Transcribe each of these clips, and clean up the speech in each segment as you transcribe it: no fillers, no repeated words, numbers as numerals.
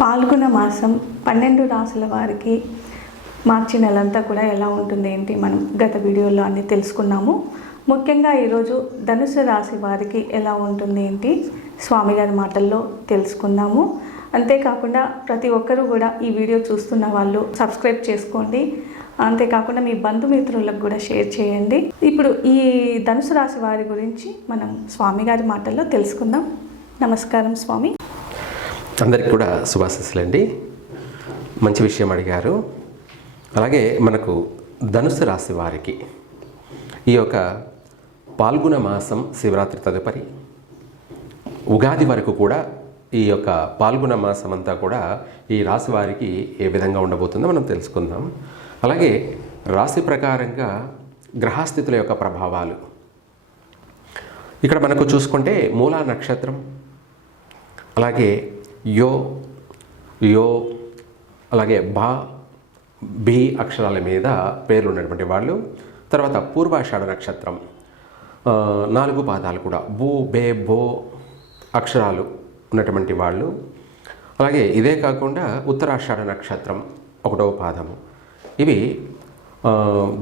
పాల్గొన మాసం 12 రాసుల వారికి మార్చి నెలంతా కూడా ఎలా ఉంటుంది ఏంటి మనం గత వీడియోలో అన్ని తెలుసుకున్నాము. ముఖ్యంగా ఈరోజు ధనుసు రాశి వారికి ఎలా ఉంటుంది ఏంటి స్వామి గారి మాటల్లో తెలుసుకుందాము. అంతేకాకుండా ప్రతి ఒక్కరూ కూడా ఈ వీడియో చూస్తున్న వాళ్ళు సబ్స్క్రైబ్ చేసుకోండి. అంతేకాకుండా మీ బంధుమిత్రులకు కూడా షేర్ చేయండి. ఇప్పుడు ఈ ధనుసు రాశి వారి గురించి మనం స్వామి గారి మాటల్లో తెలుసుకుందాం. నమస్కారం స్వామి. అందరికి కూడా శుభాశీస్సులండి. మంచి విషయం అడిగారు. అలాగే మనకు ధనుసు రాశి వారికి ఈ యొక్క పాల్గొన మాసం శివరాత్రి తదుపరి ఉగాది వరకు కూడా ఈ యొక్క పాల్గొన మాసం అంతా కూడా ఈ రాశి వారికి ఏ విధంగా ఉండబోతుందో మనం తెలుసుకుందాం. అలాగే రాశి ప్రకారంగా గ్రహస్థితుల యొక్క ప్రభావాలు ఇక్కడ మనకు చూసుకుంటే మూలా నక్షత్రం, అలాగే యో అలాగే బి అక్షరాల మీద పేర్లు ఉన్నటువంటి వాళ్ళు, తర్వాత పూర్వాషాఢ నక్షత్రం 4 పాదాలు కూడా బో అక్షరాలు ఉన్నటువంటి వాళ్ళు, అలాగే ఇదే కాకుండా ఉత్తరాషాఢ నక్షత్రం 1వ పాదము. ఇవి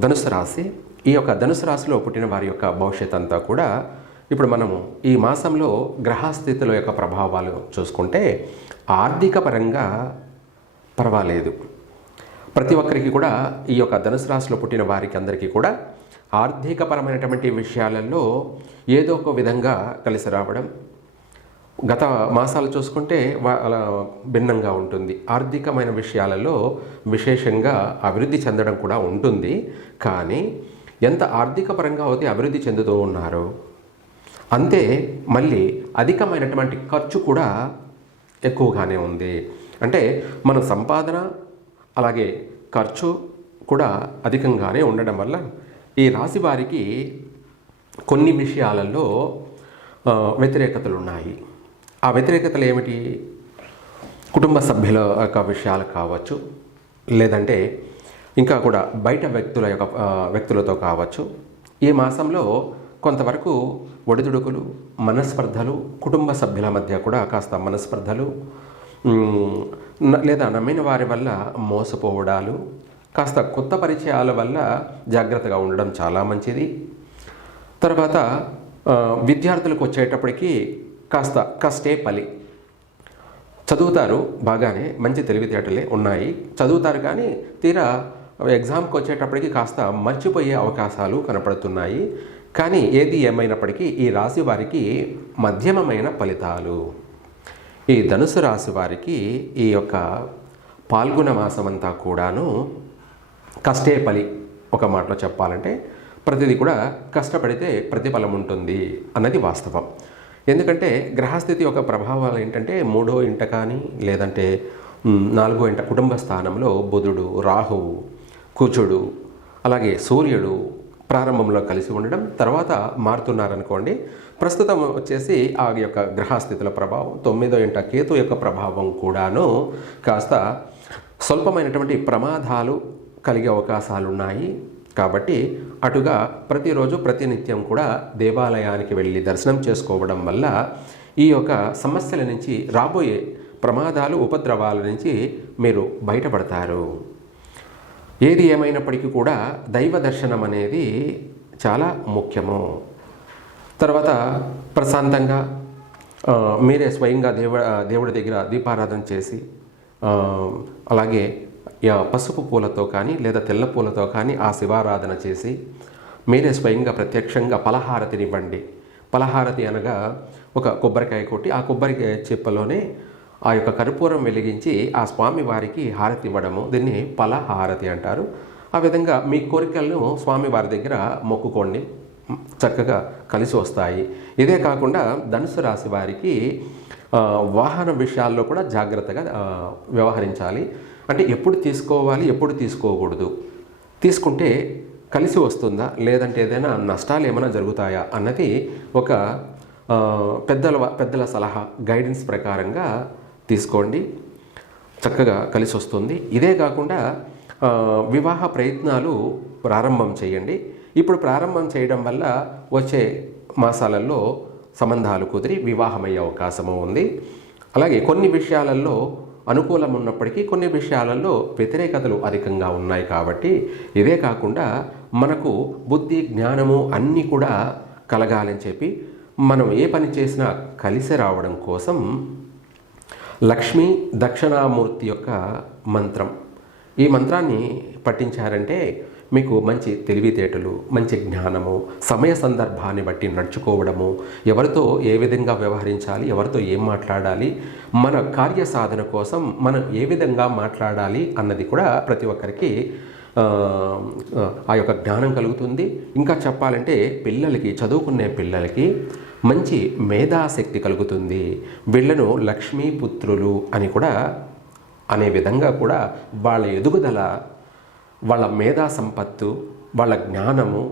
ధనుసు రాశి. ఈ యొక్క ధనుసు రాశిలో పుట్టిన వారి యొక్క భవిష్యత్ అంతా కూడా ఇప్పుడు మనము ఈ మాసంలో గ్రహస్థితుల యొక్క ప్రభావాలు చూసుకుంటే ఆర్థిక పరంగా పర్వాలేదు. ప్రతి ఒక్కరికి కూడా ఈ యొక్క ధనుసు రాశిలో పుట్టిన వారికి అందరికీ కూడా ఆర్థికపరమైనటువంటి విషయాలలో ఏదో ఒక విధంగా కలిసి రావడం, గత మాసాలు చూసుకుంటే అలా భిన్నంగా ఉంటుంది. ఆర్థికమైన విషయాలలో విశేషంగా అభివృద్ధి చెందడం కూడా ఉంటుంది. కానీ ఎంత ఆర్థిక పరంగా అయితే అభివృద్ధి చెందుతూ ఉన్నారో అంతే మళ్ళీ అధికమైనటువంటి ఖర్చు కూడా ఎక్కువగానే ఉంది. అంటే మన సంపాదన అలాగే ఖర్చు కూడా అధికంగానే ఉండడం వల్ల ఈ రాశి వారికి కొన్ని విషయాలలో వ్యతిరేకతలు ఉన్నాయి. ఆ వ్యతిరేకతలు ఏమిటి? కుటుంబ సభ్యుల యొక్క విషయాలు కావచ్చు, లేదంటే ఇంకా కూడా బయట వ్యక్తులతో కావచ్చు. ఈ మాసంలో కొంతవరకు ఒడిదుడుకులు, మనస్పర్ధలు, కుటుంబ సభ్యుల మధ్య కూడా కాస్త మనస్పర్ధలు, లేదా నమ్మిన వారి వల్ల మోసపోవడాలు, కాస్త కొత్త పరిచయాల వల్ల జాగ్రత్తగా ఉండడం చాలా మంచిది. తర్వాత విద్యార్థులకు వచ్చేటప్పటికి కాస్త కష్టే పలి. చదువుతారు, బాగానే మంచి తెలివితేటలే ఉన్నాయి, చదువుతారు, కానీ తీరా ఎగ్జామ్కి వచ్చేటప్పటికి కాస్త మర్చిపోయే అవకాశాలు కనపడుతున్నాయి. కానీ ఏది ఏమైనప్పటికీ ఈ రాశి వారికి మధ్యమమైన ఫలితాలు. ఈ ధనుసు రాశి వారికి ఈ యొక్క పాల్గొన మాసం అంతా కూడాను కష్టే పలి. ఒక మాటలో చెప్పాలంటే ప్రతిదీ కూడా కష్టపడితే ప్రతిఫలం ఉంటుంది అన్నది వాస్తవం. ఎందుకంటే గ్రహస్థితి యొక్క ప్రభావాలు ఏంటంటే 3వ ఇంట కానీ లేదంటే 4వ ఇంట కుటుంబ స్థానంలో బుధుడు, రాహువు, కుజుడు, అలాగే సూర్యుడు ప్రారంభంలో కలిసి ఉండడం, తర్వాత మారుతున్నారనుకోండి. ప్రస్తుతం వచ్చేసి ఆ యొక్క గ్రహస్థితుల ప్రభావం 9వ ఇంట కేతు యొక్క ప్రభావం కూడాను కాస్త స్వల్పమైనటువంటి ప్రమాదాలు కలిగే అవకాశాలు ఉన్నాయి. కాబట్టి అటుగా ప్రతిరోజు ప్రతినిత్యం కూడా దేవాలయానికి వెళ్ళి దర్శనం చేసుకోవడం వల్ల ఈ యొక్క సమస్యల నుంచి, రాబోయే ప్రమాదాలు, ఉపద్రవాల నుంచి మీరు బయటపడతారు. ఏది ఏమైనప్పటికీ కూడా దైవ దర్శనం అనేది చాలా ముఖ్యము. తర్వాత ప్రశాంతంగా మీరే స్వయంగా దేవుడి దగ్గర దీపారాధన చేసి, అలాగే పసుపు పూలతో కానీ లేదా తెల్ల పూలతో కానీ ఆ శివారాధన చేసి మీరే స్వయంగా ప్రత్యక్షంగా ఫలహారతినివ్వండి. ఫలహారతి అనగా ఒక కొబ్బరికాయ కొట్టి ఆ కొబ్బరికాయ చిప్పలోనే ఆ యొక్క కర్పూరం వెలిగించి ఆ స్వామి వారికి హారతి ఇవ్వడము, దీన్ని ఫలహారతి అంటారు. ఆ విధంగా మీ కోరికలను స్వామి వారి దగ్గర మొక్కుకోండి, చక్కగా కలిసి వస్తాయి. ఇదే కాకుండా ధనుసు రాశి వారికి వాహన విషయాల్లో కూడా జాగ్రత్తగా వ్యవహరించాలి. అంటే ఎప్పుడు తీసుకోవాలి, ఎప్పుడు తీసుకోకూడదు, తీసుకుంటే కలిసి వస్తుందా లేదంటే ఏదైనా నష్టాలు ఏమైనా జరుగుతాయా అన్నది ఒక పెద్దల సలహా, గైడెన్స్ ప్రకారంగా తీసుకోండి, చక్కగా కలిసి వస్తుంది. ఇదే కాకుండా వివాహ ప్రయత్నాలు ప్రారంభం చేయండి. ఇప్పుడు ప్రారంభం చేయడం వల్ల వచ్చే మాసాలలో సంబంధాలు కుదిరి వివాహమయ్యే అవకాశము ఉంది. అలాగే కొన్ని విషయాలలో అనుకూలం ఉన్నప్పటికీ కొన్ని విషయాలలో వ్యతిరేకతలు అధికంగా ఉన్నాయి. కాబట్టి ఇదే కాకుండా మనకు బుద్ధి జ్ఞానము అన్నీ కూడా కలగాలని చెప్పి మనం ఏ పని చేసినా కలిసి రావడం కోసం లక్ష్మీ దక్షిణామూర్తి యొక్క మంత్రం, ఈ మంత్రాన్ని పఠించారంటే మీకు మంచి తెలివితేటలు, మంచి జ్ఞానము, సమయ సందర్భాన్ని బట్టి నడుచుకోవడము, ఎవరితో ఏ విధంగా వ్యవహరించాలి, ఎవరితో ఏం మాట్లాడాలి, మన కార్య సాధన కోసం మనం ఏ విధంగా మాట్లాడాలి అన్నది కూడా ప్రతి ఒక్కరికి ఆ యొక్క జ్ఞానం కలుగుతుంది. ఇంకా చెప్పాలంటే పిల్లలకి, చదువుకునే పిల్లలకి మంచి మేధాశక్తి కలుగుతుంది. వీళ్ళను లక్ష్మీపుత్రులు అని కూడా అనే విధంగా కూడా వాళ్ళ ఎదుగుదల, వాళ్ళ మేధా సంపత్తు, వాళ్ళ జ్ఞానము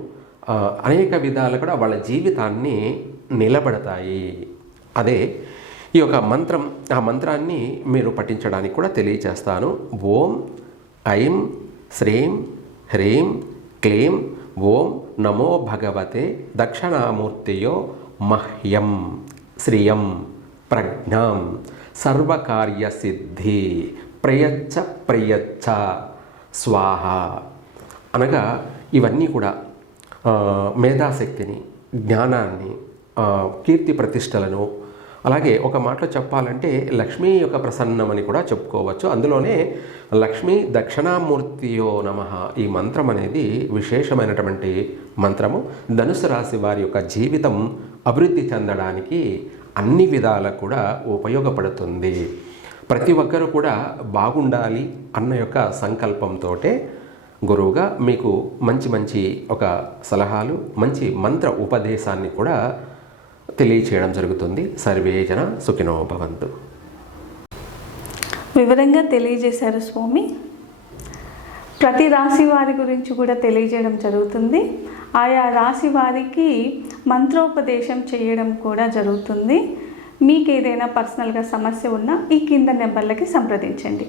అనేక విధాలు కూడా వాళ్ళ జీవితాన్ని నిలబడతాయి. అదే ఈ యొక్క మంత్రం, ఆ మంత్రాన్ని మీరు పఠించడానికి కూడా తెలియచేస్తాను. ఓం ఐం శ్రీం హ్రీం క్లీం ఓం నమో భగవతే దక్షిణామూర్తియో మహ్యం శ్రియం ప్రజ్ఞాం సర్వకార్యసిద్ధి ప్రయచ్చ ప్రయచ్చ స్వాహ. అనగా ఇవన్నీ కూడా మేధాశక్తిని, జ్ఞానాన్ని, కీర్తి ప్రతిష్టలను, అలాగే ఒక మాటలో చెప్పాలంటే లక్ష్మీ యొక్క ప్రసన్నమని కూడా చెప్పుకోవచ్చు. అందులోనే లక్ష్మీ దక్షిణామూర్తియో నమః ఈ మంత్రం అనేది విశేషమైనటువంటి మంత్రము. ధనుసు రాశి వారి యొక్క జీవితం అభివృద్ధి చెందడానికి అన్ని విధాల కూడా ఉపయోగపడుతుంది. ప్రతి ఒక్కరూ కూడా బాగుండాలి అన్న యొక్క సంకల్పంతో గురువుగా మీకు మంచి మంచి ఒక సలహాలు, మంచి మంత్ర ఉపదేశాన్ని కూడా తెలియచేయడం జరుగుతుంది. సర్వే జన సుఖినో భవంతు. వివరంగా తెలియజేశారు స్వామి. ప్రతి రాశి వారి గురించి కూడా తెలియజేయడం జరుగుతుంది. ఆయా రాశి వారికి మంత్రోపదేశం చేయడం కూడా జరుగుతుంది. మీకు ఏదైనా పర్సనల్గా సమస్య ఉన్నా ఈ కింద నెంబర్లకి సంప్రదించండి.